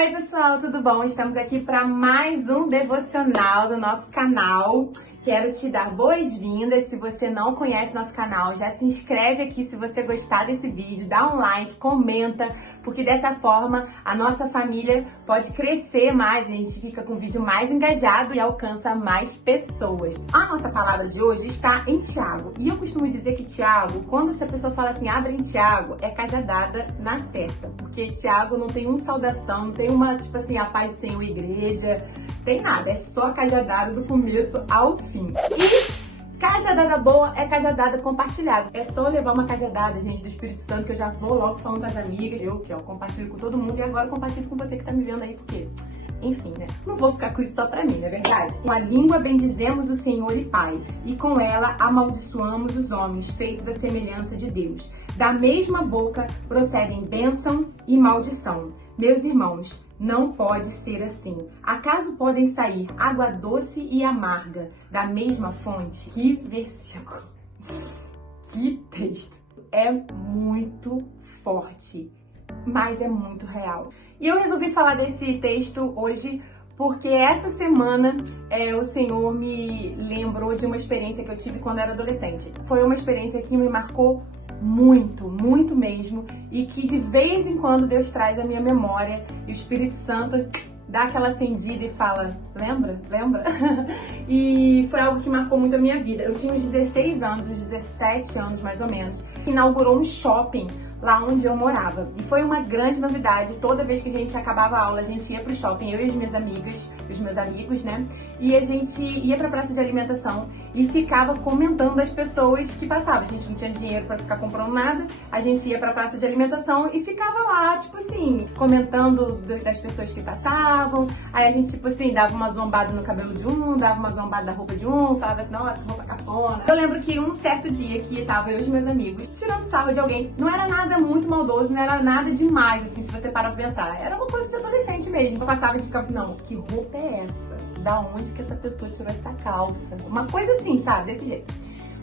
Oi pessoal, tudo bom? Estamos aqui para mais um devocional do nosso canal. Quero te dar boas-vindas. Se você não conhece nosso canal, já se inscreve aqui se você gostar desse vídeo, dá um like, comenta, porque dessa forma a nossa família pode crescer mais, a gente fica com o vídeo mais engajado e alcança mais pessoas. A nossa palavra de hoje está em Tiago. E eu costumo dizer que Tiago, quando essa pessoa fala assim, abre em Tiago, é cajadada na certa. Porque Tiago não tem saudação, não tem uma, tipo assim, a paz Senhor igreja, tem nada, é só cajadada do começo ao fim. E cajadada boa é cajadada compartilhada. É só levar uma cajadada, gente, do Espírito Santo, que eu já vou logo falando pras amigas. Eu que compartilho com todo mundo e agora compartilho com você que tá me vendo aí, porque, enfim, né? Não vou ficar com isso só pra mim, não é verdade? Com a língua bendizemos o Senhor e Pai, e com ela amaldiçoamos os homens, feitos à semelhança de Deus. Da mesma boca procedem bênção e maldição. Meus irmãos, não pode ser assim. Acaso podem sair água doce e amarga da mesma fonte? Que versículo! Que texto! É muito forte, mas é muito real. E eu resolvi falar desse texto hoje porque essa semana o Senhor me lembrou de uma experiência que eu tive quando era adolescente. Foi uma experiência que me marcou muito, muito mesmo, e que de vez em quando Deus traz à minha memória e o Espírito Santo dá aquela acendida e fala, lembra? Lembra? E foi algo que marcou muito a minha vida. Eu tinha uns 16 anos, uns 17 anos mais ou menos, inaugurou um shopping lá onde eu morava. E foi uma grande novidade. Toda vez que a gente acabava a aula, a gente ia pro shopping, eu e as minhas amigas, os meus amigos, né? E a gente ia pra praça de alimentação e ficava comentando as pessoas que passavam. A gente não tinha dinheiro pra ficar comprando nada, a gente ia pra praça de alimentação e ficava lá, tipo assim, comentando das pessoas que passavam. Aí a gente, tipo assim, dava uma zombada no cabelo de um, dava uma zombada na roupa de um, falava assim, nossa, que roupa cafona. Eu lembro que um certo dia que tava eu e os meus amigos tirando sarro de alguém, não era nada muito maldoso, não era nada demais, assim, se você parar pra pensar. Era uma coisa de adolescente mesmo. Eu passava e ficava assim, não, que roupa é essa? Da onde que essa pessoa tirou essa calça? Uma coisa assim, sabe? Desse jeito.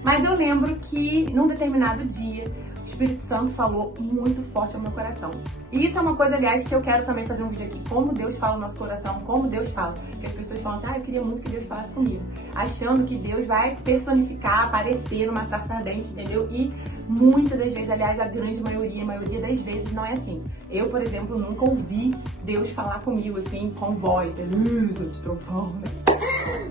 Mas eu lembro que num determinado dia o Espírito Santo falou muito forte ao meu coração. E isso é uma coisa, aliás, que eu quero também fazer um vídeo aqui. Como Deus fala no nosso coração, como Deus fala. Porque as pessoas falam assim, eu queria muito que Deus falasse comigo. Achando que Deus vai personificar, aparecer numa sarça ardente, entendeu? E muitas das vezes, aliás, a maioria das vezes não é assim. Eu, por exemplo, nunca ouvi Deus falar comigo, assim, com voz. Luz de trovão, né?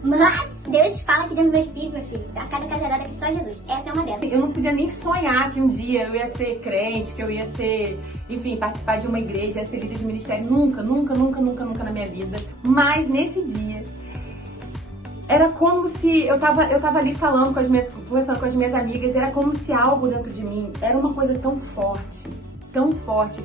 Mas Deus fala aqui dentro do meu espírito, meu filho. A cada cajadada que só Jesus. Essa é uma delas. Eu não podia nem sonhar que um dia eu ia ser crente, que eu ia ser, enfim, participar de uma igreja, ia ser líder de ministério. Nunca na minha vida. Mas nesse dia, era como se eu tava ali falando conversando com as minhas amigas, era como se algo dentro de mim, era uma coisa tão forte,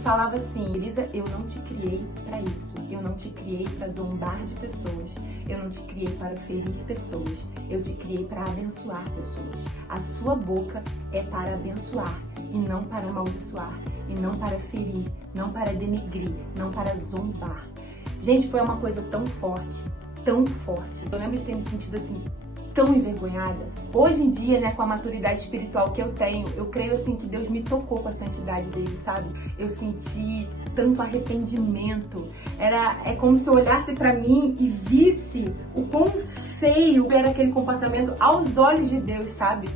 falava assim, Elisa, eu não te criei para isso, eu não te criei para zombar de pessoas, eu não te criei para ferir pessoas, eu te criei para abençoar pessoas. A sua boca é para abençoar e não para amaldiçoar, e não para ferir, não para denegrir, não para zombar. Gente, foi uma coisa tão forte. Eu lembro de ter me sentido assim, tão envergonhada. Hoje em dia, né, com a maturidade espiritual que eu tenho, eu creio assim que Deus me tocou com a santidade dele, sabe? Eu senti tanto arrependimento. É como se eu olhasse pra mim e visse o quão feio era aquele comportamento aos olhos de Deus, sabe?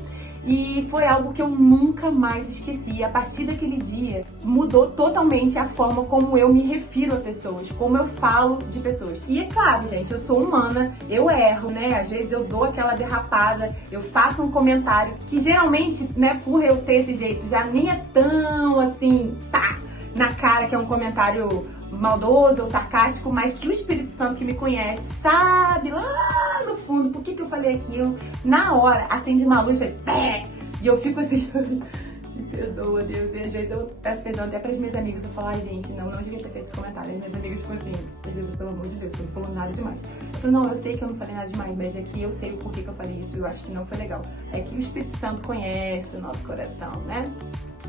E foi algo que eu nunca mais esqueci. A partir daquele dia, mudou totalmente a forma como eu me refiro a pessoas, como eu falo de pessoas. E é claro, gente, eu sou humana, eu erro, né? Às vezes eu dou aquela derrapada, eu faço um comentário que geralmente, né, por eu ter esse jeito, já nem é tão assim, pá, na cara que é um comentário maldoso ou sarcástico, mas que o Espírito Santo que me conhece sabe lá no fundo por que eu falei aquilo. Na hora, acende uma luz e faz pé! E eu fico assim, me perdoa, Deus. E às vezes eu peço perdão até para as minhas amigas. Eu falo, ai gente, não devia ter feito esse comentário. As minhas amigas ficam assim, Deus, pelo amor de Deus, você não falou nada demais. Eu falo, não, eu sei que eu não falei nada demais, mas é que eu sei o porquê que eu falei isso e eu acho que não foi legal. É que o Espírito Santo conhece o nosso coração, né?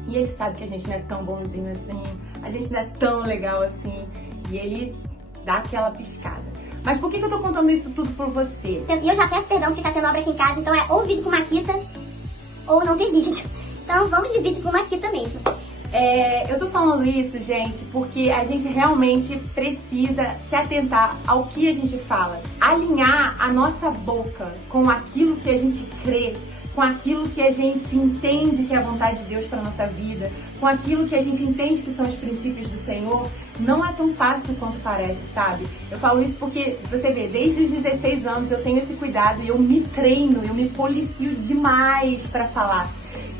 E ele sabe que a gente não é tão bonzinho assim, a gente não é tão legal assim, e ele dá aquela piscada. Mas por que eu tô contando isso tudo por você? E eu já peço perdão porque tá tendo obra aqui em casa, então é ou vídeo com Maquita, ou não tem vídeo. Então vamos de vídeo com Maquita mesmo. Eu tô falando isso, gente, porque a gente realmente precisa se atentar ao que a gente fala. Alinhar a nossa boca com aquilo que a gente crê, com aquilo que a gente entende que é a vontade de Deus para nossa vida, com aquilo que a gente entende que são os princípios do Senhor, não é tão fácil quanto parece, sabe? Eu falo isso porque, você vê, desde os 16 anos eu tenho esse cuidado e eu me treino, eu me policio demais para falar.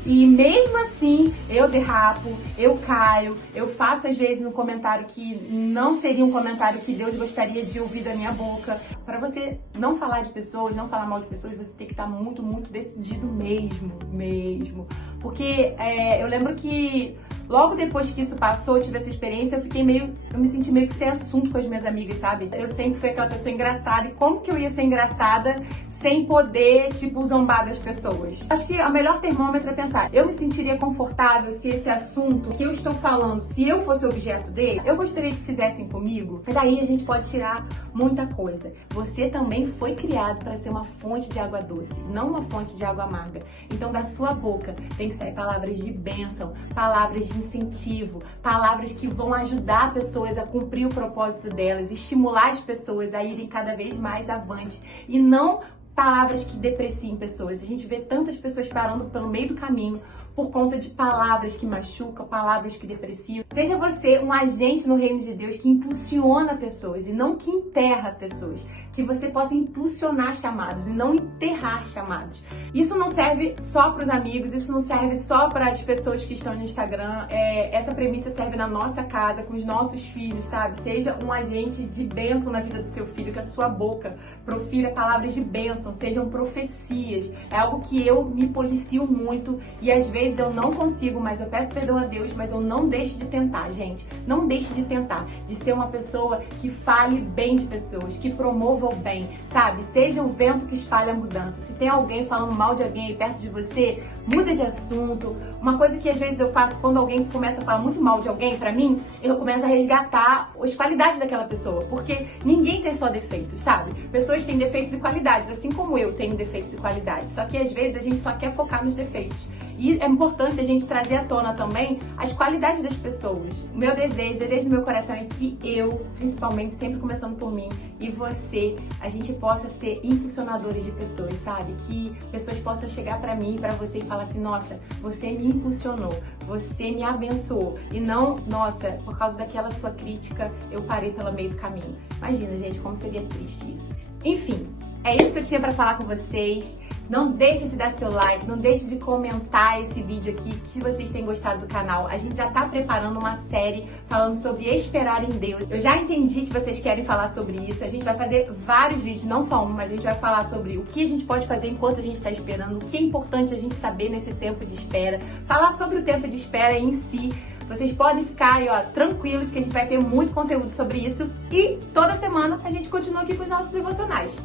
E mesmo assim, eu derrapo, eu caio, eu faço às vezes um comentário que não seria um comentário que Deus gostaria de ouvir da minha boca. Para você não falar de pessoas, não falar mal de pessoas, você tem que estar muito, muito decidido mesmo. Porque eu lembro que logo depois que isso passou, eu tive essa experiência, eu me senti meio que sem assunto com as minhas amigas, sabe? Eu sempre fui aquela pessoa engraçada, e como que eu ia ser engraçada sem poder, zombar das pessoas? Acho que o melhor termômetro é pensar, eu me sentiria confortável se esse assunto que eu estou falando, se eu fosse objeto dele, eu gostaria que fizessem comigo? E daí a gente pode tirar muita coisa. Você também foi criado para ser uma fonte de água doce, não uma fonte de água amarga. Então da sua boca tem que sair palavras de bênção, palavras de incentivo, palavras que vão ajudar pessoas a cumprir o propósito delas, estimular as pessoas a irem cada vez mais avante e não palavras que depreciem pessoas. A gente vê tantas pessoas parando pelo meio do caminho por conta de palavras que machucam, palavras que depreciam. Seja você um agente no reino de Deus que impulsiona pessoas e não que enterra pessoas. Que você possa impulsionar chamados e não enterrar chamados. Isso não serve só para os amigos, isso não serve só para as pessoas que estão no Instagram. Essa premissa serve na nossa casa, com os nossos filhos, sabe? Seja um agente de bênção na vida do seu filho, que a sua boca profira palavras de bênção, sejam profecias. É algo que eu me policio muito e às vezes eu não consigo, mas eu peço perdão a Deus, mas eu não deixo de tentar, gente. Não deixe de tentar, de ser uma pessoa que fale bem de pessoas, que promova o bem, sabe? Seja o vento que espalha a mudança. Se tem alguém falando mal de alguém aí perto de você, muda de assunto. Uma coisa que às vezes eu faço quando alguém começa a falar muito mal de alguém, pra mim, eu começo a resgatar as qualidades daquela pessoa, porque ninguém tem só defeitos, sabe? Pessoas têm defeitos e qualidades, assim como eu tenho defeitos e qualidades, só que às vezes a gente só quer focar nos defeitos. E é importante a gente trazer à tona também as qualidades das pessoas. O meu desejo do meu coração é que eu, principalmente, sempre começando por mim, e você, a gente possa ser impulsionadores de pessoas, sabe? Que pessoas possam chegar pra mim, pra você e falar assim, nossa, você me impulsionou, você me abençoou. E não, nossa, por causa daquela sua crítica, eu parei pelo meio do caminho. Imagina, gente, como seria triste isso. Enfim, é isso que eu tinha pra falar com vocês. Não deixe de dar seu like, não deixe de comentar esse vídeo aqui, se vocês têm gostado do canal. A gente já tá preparando uma série falando sobre esperar em Deus. Eu já entendi que vocês querem falar sobre isso. A gente vai fazer vários vídeos, não só um, mas a gente vai falar sobre o que a gente pode fazer enquanto a gente está esperando, o que é importante a gente saber nesse tempo de espera, falar sobre o tempo de espera em si. Vocês podem ficar aí, ó, tranquilos que a gente vai ter muito conteúdo sobre isso. E toda semana a gente continua aqui com os nossos devocionais.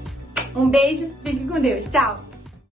Um beijo, fique com Deus. Tchau!